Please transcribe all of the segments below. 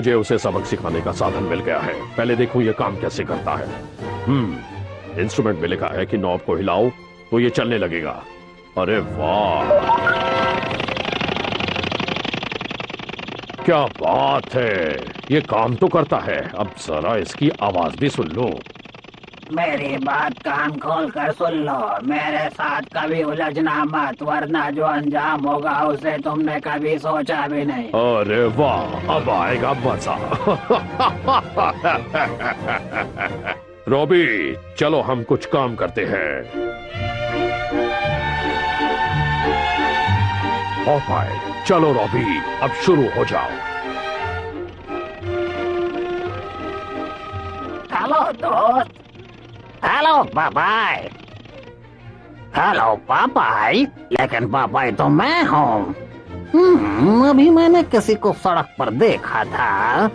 मुझे उसे सबक सिखाने का साधन मिल गया है। पहले देखूं ये काम कैसे करता है। इंस्ट्रूमेंट में लिखा है कि नॉब को हिलाओ तो ये चलने लगेगा। अरे वाह, क्या बात है, ये काम तो करता है। अब जरा इसकी आवाज भी सुन लो। मेरी बात कान खोल कर सुन लो, मेरे साथ कभी उलझना मत, वरना जो अंजाम होगा उसे तुमने कभी सोचा भी नहीं। अरे वाह, अब आएगा मजा। रॉबी, चलो हम कुछ काम करते हैं। पॉपाई, चलो रॉबी, अब शुरू हो जाओ। हेलो दोस्त। हेलो पापाई। हेलो पापाई। लेकिन पापाई तो मैं हूँ। अभी मैंने किसी को सड़क पर देखा था।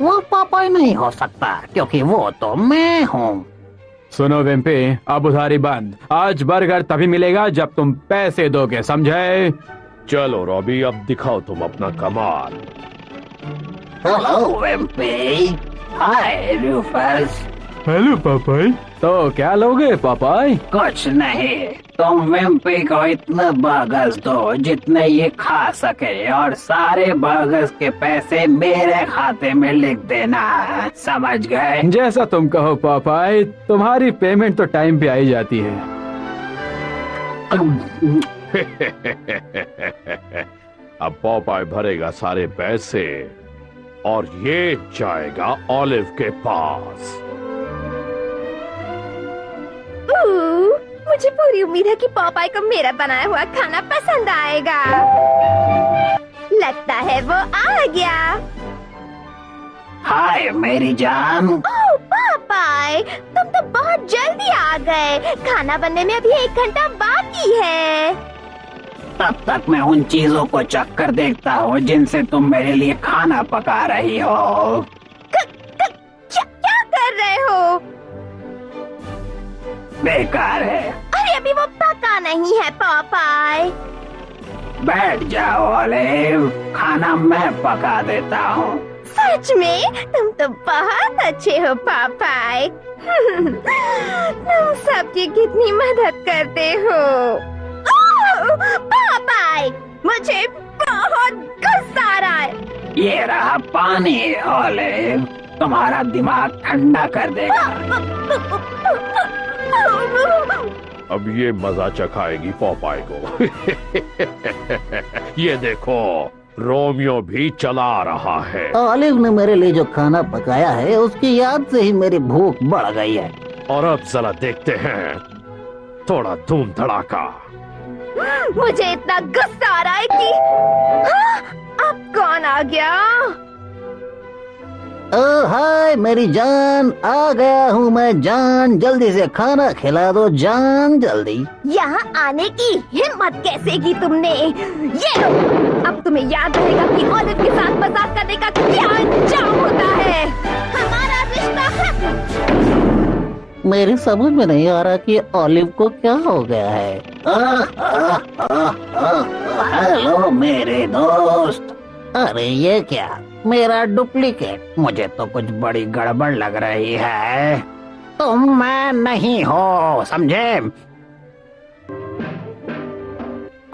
वो पापाई नहीं हो सकता क्योंकि वो तो मैं हूँ। सुनो विम्पी, अब उधारी बंद। आज बर्गर तभी मिलेगा जब तुम पैसे दोगे, समझे? चलो रॉबी, अब दिखाओ तुम अपना कमाल। Hello Wimpy. Hi Rufus. Hello Popeye. तो क्या लोगे पापाई? कुछ नहीं, तुम विम्पी को इतने बर्गर्स दो जितने ये खा सके, और सारे बर्गर्स के पैसे मेरे खाते में लिख देना, समझ गए? जैसा तुम कहो पापाई, तुम्हारी पेमेंट तो टाइम पे आई जाती है। अब पॉपाई भरेगा सारे पैसे और ये जाएगा ऑलिव के पास। मुझे पूरी उम्मीद है कि पॉपाई को मेरा बनाया हुआ खाना पसंद आएगा। लगता है वो आ गया। हाय मेरी जान। ओह पॉपाई, तुम तो बहुत जल्दी आ गए। खाना बनने में अभी 1 घंटा बाकी है। तब तक मैं उन चीजों को चख कर देखता हूँ जिनसे तुम मेरे लिए खाना पका रही हो। क्या कर रहे हो? बेकार है। अरे अभी वो पका नहीं है पॉपाई। बैठ जाओ ऑलिव, खाना मैं पका देता हूँ। सच में तुम तो बहुत अच्छे हो पॉपाई। तुम सबकी कितनी मदद करते हो। पॉपाई, मुझे बहुत गुस्सा आ रहा है। ये रहा पानी ऑलिव, तुम्हारा दिमाग ठंडा कर देगा। अब ये मजा चखाएगी पॉपाई को। ये देखो, रोमियो भी चला रहा है। ऑलिव ने मेरे लिए जो खाना पकाया है उसकी याद से ही मेरी भूख बढ़ गई है। और अब जरा देखते हैं थोड़ा धूम धड़ाका। मुझे इतना गुस्सा आ रहा है कि अब कौन आ गया? ओ हाय मेरी जान, आ गया हूँ मैं जान, जल्दी से खाना खिला दो जान, जल्दी। यहाँ आने की हिम्मत कैसे की तुमने? ये लो, अब तुम्हें याद रहेगा कि ऑलिव के साथ मजाक करने का क्या अंजाम होता है। हमारा रिश्ता खत्म। मेरी समझ में नहीं आ रहा कि ऑलिव को क्या हो गया है। हेलो मेरे दोस्त। अरे ये क्या, मेरा डुप्लीकेट? मुझे तो कुछ बड़ी गड़बड़ लग रही है। तुम मैं नहीं हो, समझे?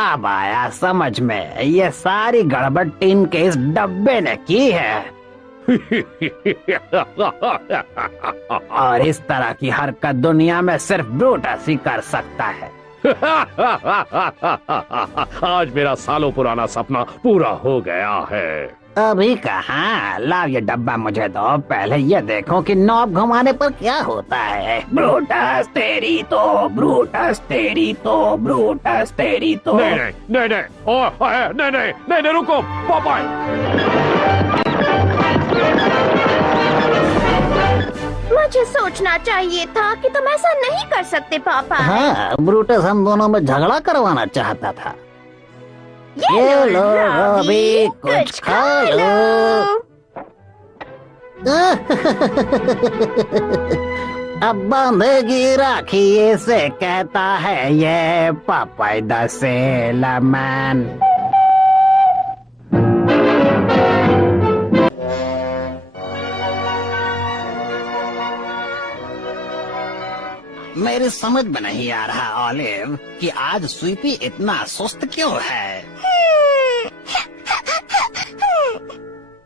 अब आया समझ में, ये सारी गड़बड़ टीन के इस डब्बे ने की है। और इस तरह की हरकत दुनिया में सिर्फ ब्रूटस ही कर सकता है। आज मेरा सालों पुराना सपना पूरा हो गया है। अभी कहाँ, लाओ ये डब्बा मुझे दो, पहले ये देखो कि नॉब घुमाने पर क्या होता है। ब्रूटस तेरी तो, ब्रूटस तेरी तो, ब्रूटस तेरी तो। नहीं नहीं नहीं नहीं, नहीं नहीं नहीं नहीं, रुको पॉपाई। मुझे सोचना चाहिए था कि तुम ऐसा नहीं कर सकते पापा। हाँ, ब्रूटस हम दोनों में झगड़ा करवाना चाहता था। ये लो रॉबी, कुछ खा लो। अब बांधेगी राखी, इसे कहता है ये पापाई द सेलर मैन। मेरी समझ में नहीं आ रहा ऑलिव कि आज स्वीपी इतना सुस्त क्यों है।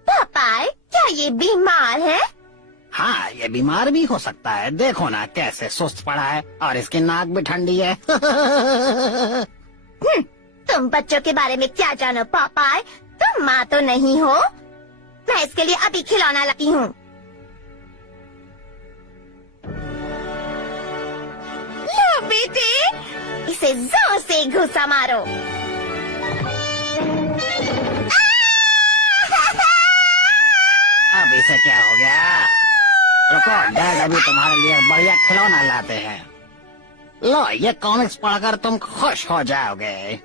पापाई, क्या ये बीमार है? हाँ, ये बीमार भी हो सकता है। देखो ना कैसे सुस्त पड़ा है और इसकी नाक भी ठंडी है। तुम बच्चों के बारे में क्या जानो पापाई? तुम माँ तो नहीं हो। मैं इसके लिए अभी खिलौना लाती हूँ। लो बेटे, इसे जोर से घुसा मारो। अब इसे क्या हो गया? रुको, डैड अभी तुम्हारे लिए बढ़िया खिलौना लाते हैं। लो, ये कॉमिक्स पढ़कर तुम खुश हो जाओगे।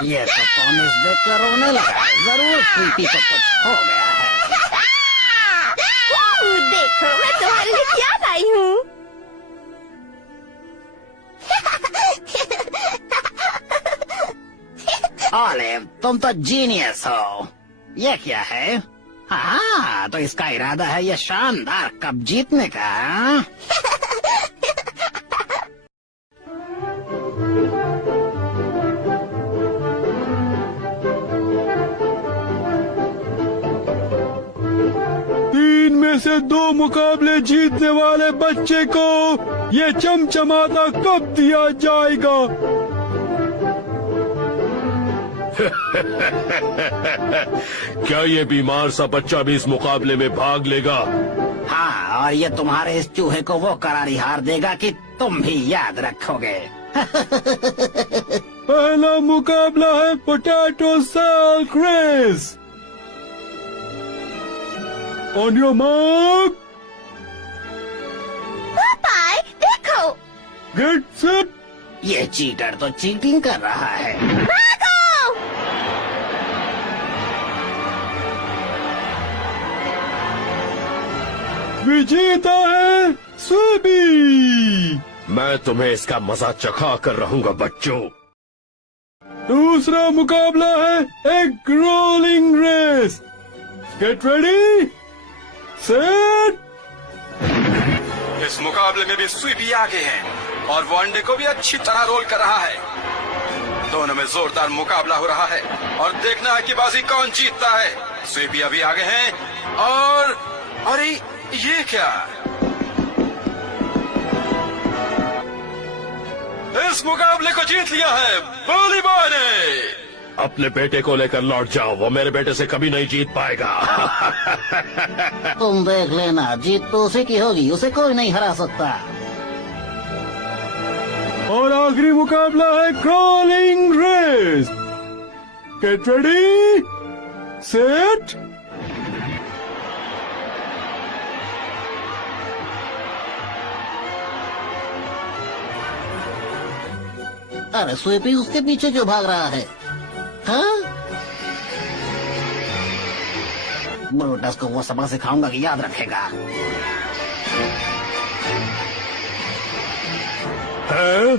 ये तो कॉमिक्स देखकर रोने लगा। जरूर स्वीपी को कुछ हो गया है। देखो, मैं तुम्हारे लिए क्या लाई हूँ। ऑलिव, तुम तो जीनियस हो। ये क्या है? हाँ, तो इसका इरादा है ये शानदार कप जीतने का। तीन में से 2 मुकाबले जीतने वाले बच्चे को ये चमचमाता कप दिया जाएगा। क्या ये बीमार सा बच्चा भी इस मुकाबले में भाग लेगा? हाँ, और ये तुम्हारे इस चूहे को वो करारी हार देगा कि तुम भी याद रखोगे। पहला मुकाबला है potato salad race. On your mark, Popeye, देखो। Get set. ये चीटर तो चीटिंग कर रहा है। भागो! विजेता है स्वीपी। मैं तुम्हें इसका मजा चखा कर रहूंगा बच्चों। दूसरा मुकाबला है egg rolling race. Get ready, set. इस मुकाबले में भी स्वीपी आगे हैं और वो अंडे को भी अच्छी तरह रोल कर रहा है। दोनों में जोरदार मुकाबला हो रहा है और देखना है कि बाजी कौन जीतता है। स्वीपी अभी आगे हैं और अरे ये क्या? इस मुकाबले को जीत लिया है बोली बॉय ने। अपने बेटे को लेकर लौट जाओ, वो मेरे बेटे से कभी नहीं जीत पाएगा। तुम देख लेना, जीत तो उसी की होगी, उसे कोई नहीं हरा सकता। और आखिरी मुकाबला है crawling race. Get ready, set. अरे स्वीपी उसके पीछे क्यों भाग रहा है? हाँ? ब्रूटस को वो सबक सिखाऊंगा कि याद रखेगा। है?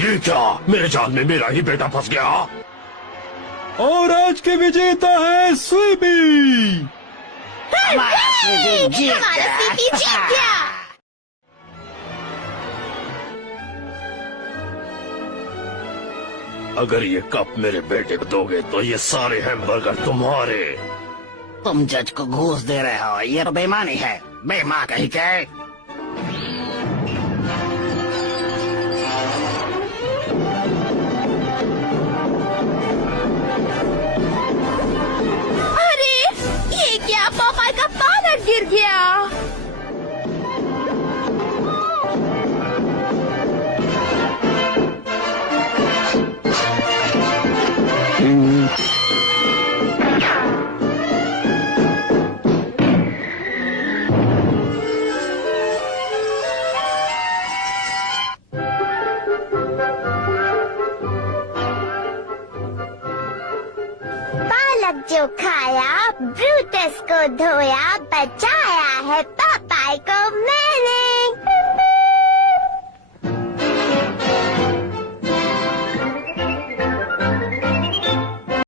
ये क्या? मेरे जाल में मेरा ही बेटा फंस गया। और आज के विजेता है स्वीपी। हमारा स्वीपी जीत हमारा स्वीपी जीत गया। गया। अगर ये कप मेरे बेटे को दोगे तो ये सारे हैमबर्गर तुम्हारे। तुम जज को घूस दे रहे हो, ये तो बेईमानी है। बेईमान कहीं के। अरे, ये क्या? पापाई का पालक गिर गया। पालक जो खाया, ब्रूटस को धोया, बचाया है पापाई को मैंने।